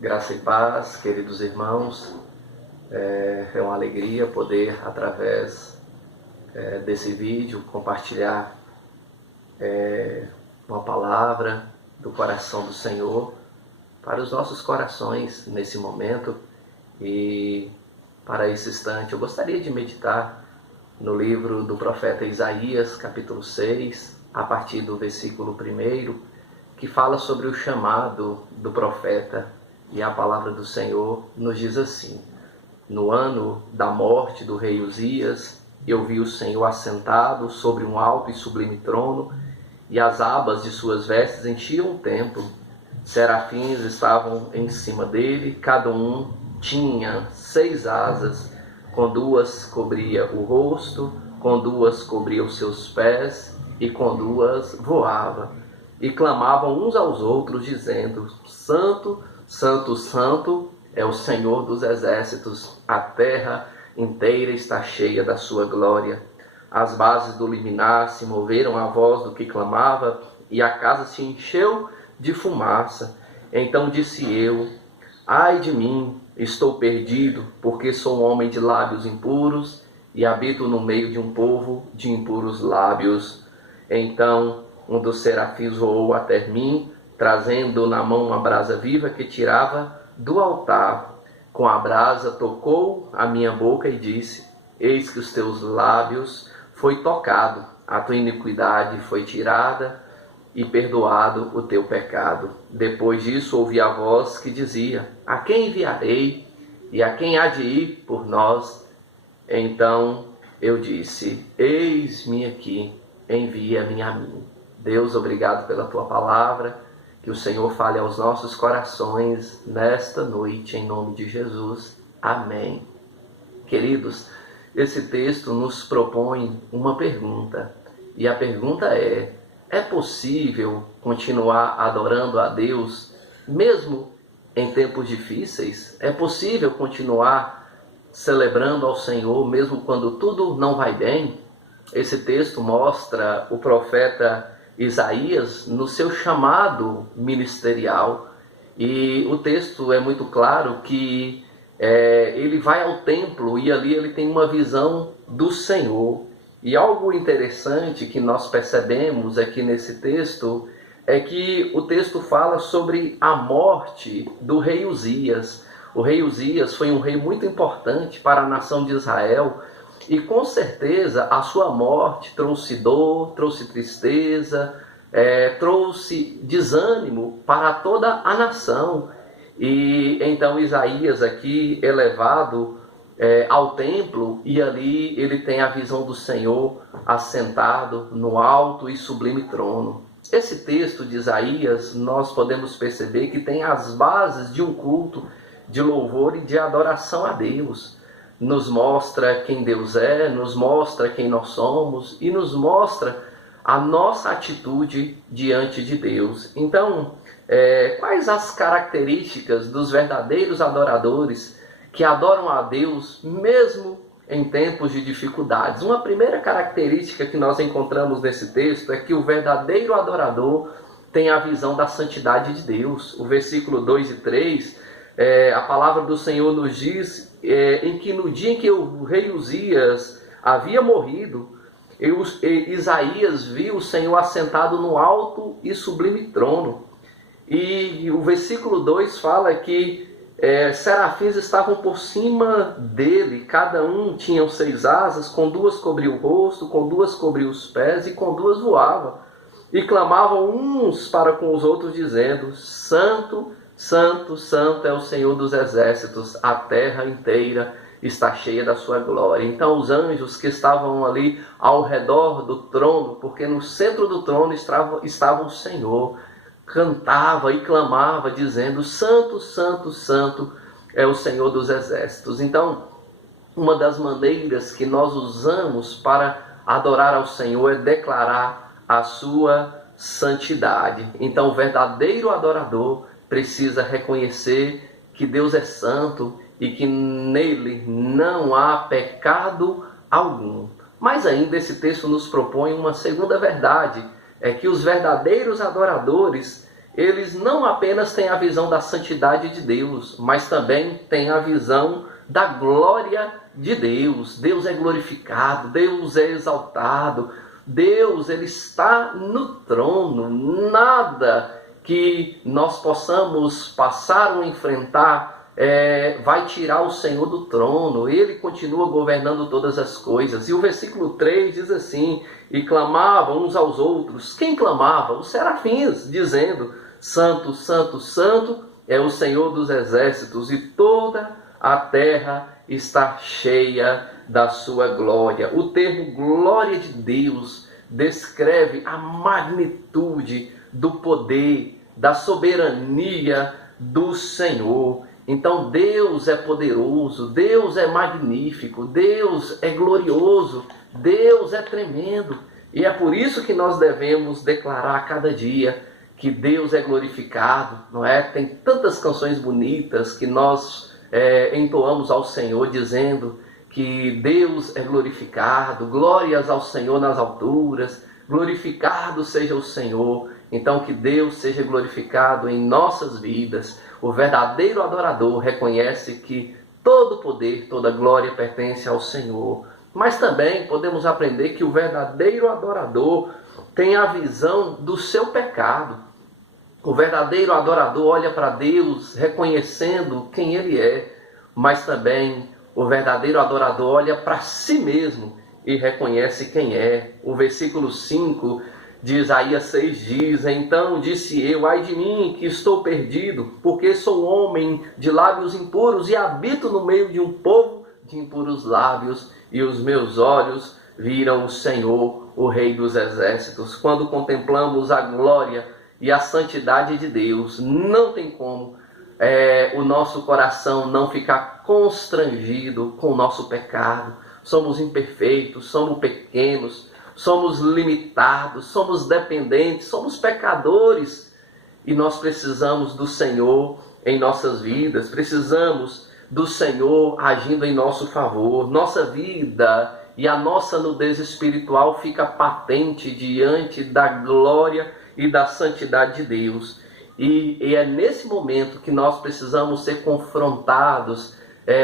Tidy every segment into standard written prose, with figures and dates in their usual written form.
Graça e paz, queridos irmãos. É uma alegria poder, através desse vídeo, compartilhar uma palavra do coração do Senhor para os nossos corações nesse momento. E para esse instante eu gostaria de meditar no livro do profeta Isaías, capítulo 6, a partir do versículo 1, que fala sobre o chamado do profeta. E a palavra do Senhor nos diz assim: no ano da morte do rei Uzias, eu vi o Senhor assentado sobre um alto e sublime trono, e as abas de suas vestes enchiam o templo. Serafins estavam em cima dele, cada um tinha 6 asas, com 2 cobria o rosto, com 2 cobria os seus pés, e com 2 voava. E clamavam uns aos outros, dizendo: Santo, Santo, Santo é o Senhor dos exércitos, a terra inteira está cheia da sua glória. As bases do liminar se moveram à voz do que clamava, e a casa se encheu de fumaça. Então disse eu: ai de mim, estou perdido, porque sou um homem de lábios impuros, e habito no meio de um povo de impuros lábios. Então um dos serafins voou até mim, trazendo na mão uma brasa viva que tirava do altar. Com a brasa tocou a minha boca e disse: eis que os teus lábios foi tocado, a tua iniquidade foi tirada e perdoado o teu pecado. Depois disso ouvi a voz que dizia: a quem enviarei e a quem há de ir por nós? Então eu disse: eis-me aqui, envia-me a mim. Deus, obrigado pela tua palavra. Que o Senhor fale aos nossos corações nesta noite, em nome de Jesus. Amém. Queridos, esse texto nos propõe uma pergunta. E a pergunta é possível continuar adorando a Deus mesmo em tempos difíceis? É possível continuar celebrando ao Senhor mesmo quando tudo não vai bem? Esse texto mostra o profeta Isaías no seu chamado ministerial, e o texto é muito claro que ele vai ao templo e ali ele tem uma visão do Senhor. E algo interessante que nós percebemos aqui nesse texto é que o texto fala sobre a morte do rei Uzias. O rei Uzias foi um rei muito importante para a nação de Israel, e com certeza a sua morte trouxe dor, trouxe tristeza, trouxe desânimo para toda a nação. E então Isaías aqui é levado ao templo, e ali ele tem a visão do Senhor assentado no alto e sublime trono. Esse texto de Isaías, nós podemos perceber que tem as bases de um culto de louvor e de adoração a Deus. Nos mostra quem Deus é, nos mostra quem nós somos e nos mostra a nossa atitude diante de Deus. Então, quais as características dos verdadeiros adoradores que adoram a Deus mesmo em tempos de dificuldades? Uma primeira característica que nós encontramos nesse texto é que o verdadeiro adorador tem a visão da santidade de Deus. O versículo 2 e 3, a palavra do Senhor nos diz em que no dia em que o rei Uzias havia morrido, Isaías viu o Senhor assentado no alto e sublime trono. E o versículo 2 fala que serafins estavam por cima dele, cada um tinha 6 asas, com 2 cobria o rosto, com 2 cobria os pés e com 2 voava. E clamavam uns para com os outros, dizendo: Santo, Santo, Santo é o Senhor dos exércitos, a terra inteira está cheia da sua glória. Então os anjos que estavam ali ao redor do trono, porque no centro do trono estava o Senhor, cantava e clamava, dizendo: Santo, Santo, Santo é o Senhor dos exércitos. Então, uma das maneiras que nós usamos para adorar ao Senhor é declarar a sua santidade. Então, o verdadeiro adorador precisa reconhecer que Deus é santo e que nele não há pecado algum. Mas ainda esse texto nos propõe uma segunda verdade, é que os verdadeiros adoradores, eles não apenas têm a visão da santidade de Deus, mas também têm a visão da glória de Deus. Deus é glorificado, Deus é exaltado, Deus ele está no trono. Nada que nós possamos passar ou enfrentar vai tirar o Senhor do trono. Ele continua governando todas as coisas. E o versículo 3 diz assim: e clamavam uns aos outros. Quem clamava? Os serafins, dizendo: Santo, Santo, Santo é o Senhor dos exércitos, e toda a terra está cheia da sua glória. O termo glória de Deus descreve a magnitude do poder, da soberania do Senhor. Então Deus é poderoso, Deus é magnífico, Deus é glorioso, Deus é tremendo. E é por isso que nós devemos declarar a cada dia que Deus é glorificado, não é? Tem tantas canções bonitas que nós entoamos ao Senhor dizendo que Deus é glorificado, glórias ao Senhor nas alturas, glorificado seja o Senhor. Então que Deus seja glorificado em nossas vidas. O verdadeiro adorador reconhece que todo poder, toda glória pertence ao Senhor. Mas também podemos aprender que o verdadeiro adorador tem a visão do seu pecado. O verdadeiro adorador olha para Deus reconhecendo quem Ele é, mas também o verdadeiro adorador olha para si mesmo e reconhece quem é. O versículo 5 de Isaías 6 diz: então disse eu, ai de mim, que estou perdido, porque sou homem de lábios impuros e habito no meio de um povo de impuros lábios, e os meus olhos viram o Senhor, o Rei dos exércitos. Quando contemplamos a glória e a santidade de Deus, não tem como o nosso coração não ficar constrangido com o nosso pecado. Somos imperfeitos, somos pequenos, somos limitados, somos dependentes, somos pecadores. E nós precisamos do Senhor em nossas vidas, precisamos do Senhor agindo em nosso favor. Nossa vida e a nossa nudez espiritual fica patente diante da glória e da santidade de Deus. E é nesse momento que nós precisamos ser confrontados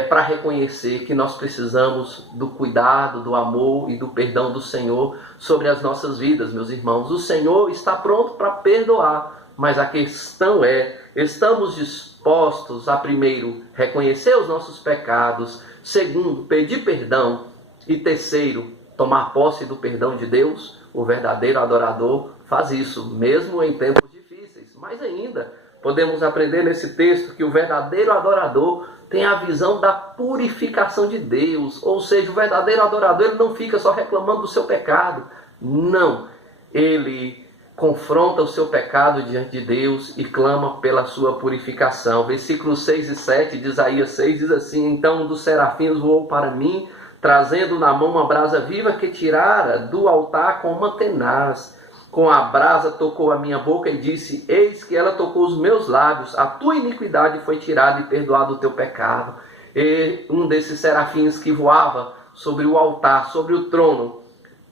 para reconhecer que nós precisamos do cuidado, do amor e do perdão do Senhor sobre as nossas vidas, meus irmãos. O Senhor está pronto para perdoar, mas a questão é, estamos dispostos a, primeiro, reconhecer os nossos pecados, segundo, pedir perdão e, terceiro, tomar posse do perdão de Deus? O verdadeiro adorador faz isso, mesmo em tempos difíceis. Mais ainda, podemos aprender nesse texto que o verdadeiro adorador tem a visão da purificação de Deus. Ou seja, o verdadeiro adorador ele não fica só reclamando do seu pecado. Não, ele confronta o seu pecado diante de Deus e clama pela sua purificação. Versículos 6 e 7 de Isaías 6 diz assim: então um dos serafins voou para mim, trazendo na mão uma brasa viva que tirara do altar com uma tenaz. Com a brasa tocou a minha boca e disse: eis que ela tocou os meus lábios, a tua iniquidade foi tirada e perdoado o teu pecado. E um desses serafins que voava sobre o altar, sobre o trono,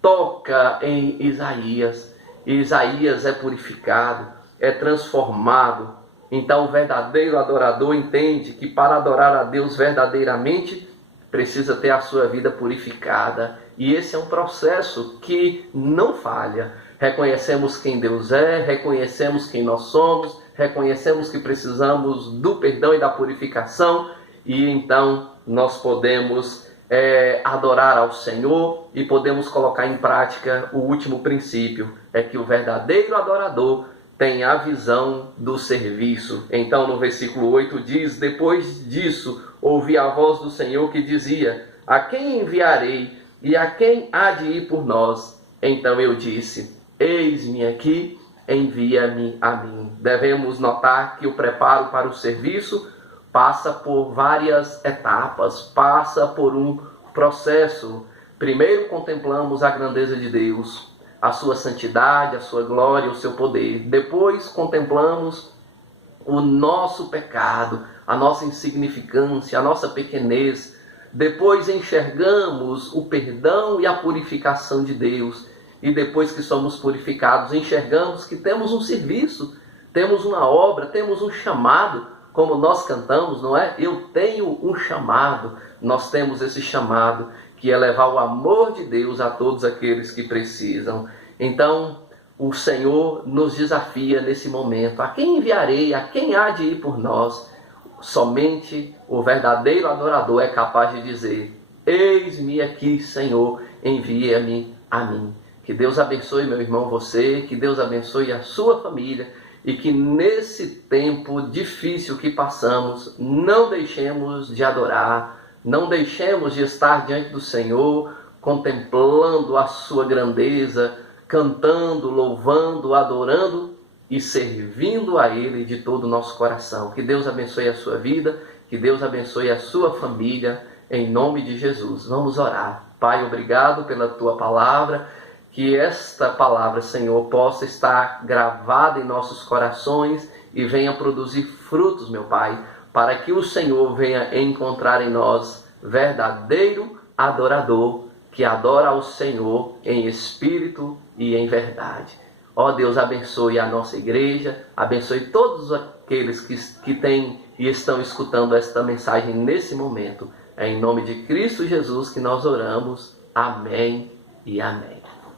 toca em Isaías. E Isaías é purificado, é transformado. Então o verdadeiro adorador entende que para adorar a Deus verdadeiramente precisa ter a sua vida purificada. E esse é um processo que não falha. Reconhecemos quem Deus é, reconhecemos quem nós somos, reconhecemos que precisamos do perdão e da purificação, e então nós podemos adorar ao Senhor e podemos colocar em prática o último princípio, é que o verdadeiro adorador tem a visão do serviço. Então no versículo 8 diz: depois disso ouvi a voz do Senhor que dizia: a quem enviarei e a quem há de ir por nós? Então eu disse: eis-me aqui, envia-me a mim. Devemos notar que o preparo para o serviço passa por várias etapas, passa por um processo. Primeiro contemplamos a grandeza de Deus, a sua santidade, a sua glória, o seu poder. Depois contemplamos o nosso pecado, a nossa insignificância, a nossa pequenez. Depois enxergamos o perdão e a purificação de Deus. E depois que somos purificados, enxergamos que temos um serviço temos uma obra, temos um chamado, como nós cantamos, não é? Eu tenho um chamado. Nós temos esse chamado, que é levar o amor de Deus a todos aqueles que precisam. Então, o Senhor nos desafia nesse momento. A quem enviarei? A quem há de ir por nós? Somente o verdadeiro adorador é capaz de dizer: eis-me aqui, Senhor, envia-me a mim. Que Deus abençoe, meu irmão, você, que Deus abençoe a sua família, e que nesse tempo difícil que passamos, não deixemos de adorar, não deixemos de estar diante do Senhor, contemplando a sua grandeza, cantando, louvando, adorando e servindo a Ele de todo o nosso coração. Que Deus abençoe a sua vida, que Deus abençoe a sua família, em nome de Jesus. Vamos orar. Pai, obrigado pela Tua palavra, que esta palavra, Senhor, possa estar gravada em nossos corações e venha produzir frutos, meu Pai, para que o Senhor venha encontrar em nós verdadeiro adorador, que adora ao Senhor em espírito e em verdade. Ó Deus, abençoe a nossa igreja, abençoe todos aqueles que têm e estão escutando esta mensagem nesse momento. É em nome de Cristo Jesus que nós oramos. Amém e amém.